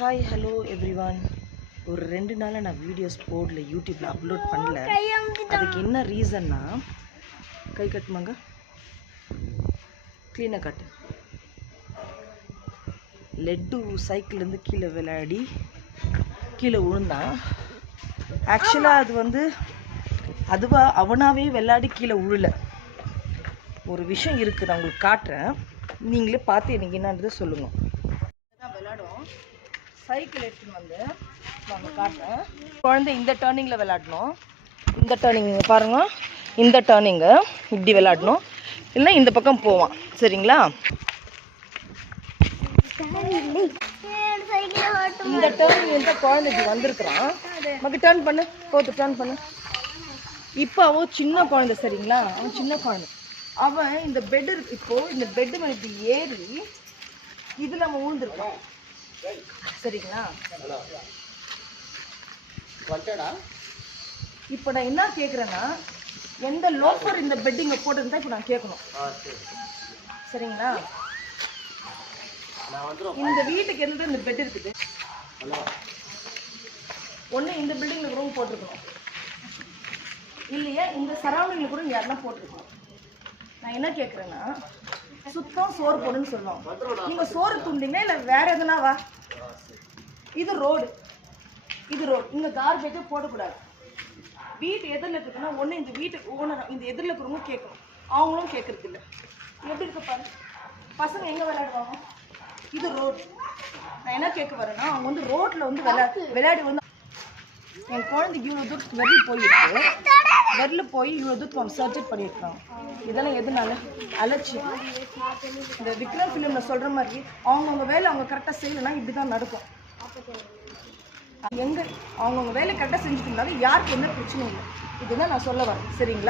Hi hello everyone. ஒரு 2 நாளாக நான் வீடியோஸ் போடல, யூடியூப்பில் அப்லோட் பண்ணல. அதுக்கு என்ன ரீசன்னா, கை கட்டுமாங்க, க்ளீனாக காட்டு. லெட்டு சைக்கிள்லேருந்து கீழே விளையாடி கீழே விழுந்தான். ஆக்சுவலாக அது அவனாவே விளையாடி கீழே விழல. ஒரு விஷயம் இருக்குது, நான் உங்களுக்கு காட்டுறேன், நீங்களே பார்த்து எனக்கு என்னன்றதை சொல்லுங்கள். விளையாடும் சைக்கிள் எடுத்துன்னு வந்து நான் காட்டுறேன். குழந்தை இந்த டேர்னிங்கில் விளையாடணும். இந்த டேர்னிங் பாருங்க, இந்த டேர்னிங்கு இப்படி விளையாடணும், இல்லை இந்த பக்கம் போவான். சரிங்களா? இந்த டேர்னிங் வந்து குழந்தை இப்படி வந்திருக்கிறான். நமக்கு டேர்ன் பண்ணு, போட்டு டேர்ன் பண்ணு. இப்போ அவன் சின்ன குழந்தை. சரிங்களா? அவன் சின்ன குழந்தை. அவன் இந்த பெட்டு இப்போது இந்த பெட்டு மேலே இப்படி ஏறி இதில் அவன் ஊழ்ந்துருக்கான். சரிங்களா? இப்போ நான் என்ன கேட்குறேன்னா, எந்த லோஃபர் இந்த பெட்டிங்கை போட்டுருந்தா இப்போ நான் கேட்கணும். சரிங்களா? இந்த வீட்டுக்கு எந்த இந்த பெட் இருக்குது, ஒன்று இந்த பில்டிங்கில் ரூம் போட்டிருக்கணும், இல்லையா இந்த சரௌண்டிங்கில் கூட யாருன்னா போட்டிருக்கணும். நான் என்ன கேட்குறேன்னா, சுத்தம் சோறு போடுன்னு சொல்லுவோம். நீங்கள் சோறு துண்டிங்கன்னா இல்லை வேற எதுனாவா? இது ரோடு, இது ரோடு. இங்கே கார்பேஜே போடக்கூடாது. வீட்டு எதிரில் இருக்குதுன்னா ஒன்று இந்த வீட்டுக்கு ஓனர், இந்த எதிரில் இருக்கிறவங்க கேட்கணும், அவங்களும் கேட்கறது இல்லை. எப்படி இருக்க பாரு, பசங்க எங்கே விளையாடுவாங்க? இது ரோடு. நான் என்ன கேட்க வரேன்னா, அவங்க வந்து ரோட்டில் வந்து விளையாடி வந்து என் குழந்தைக்கு இவ்வளோ தூரத்துக்கு வெளில போய் இவ்வளோ தூரத்துக்கு அவங்க சர்ஜரி பண்ணியிருக்காங்க. இதெல்லாம் எதுனால? அலட்சியம். இந்த விக்ரம் ஃபிலிமில் சொல்கிற மாதிரி அவங்கவுங்க வேலை அவங்க கரெக்டாக செய்யலைன்னா இப்படி தான் நடக்கும். அவங்கவுங்க வேலை கரெக்டாக செஞ்சுட்டு இருந்தாலும் யாருக்கு என்ன பிரச்சனையும் இல்லை. இதுதான் நான் சொல்ல வரேன். சரிங்களா?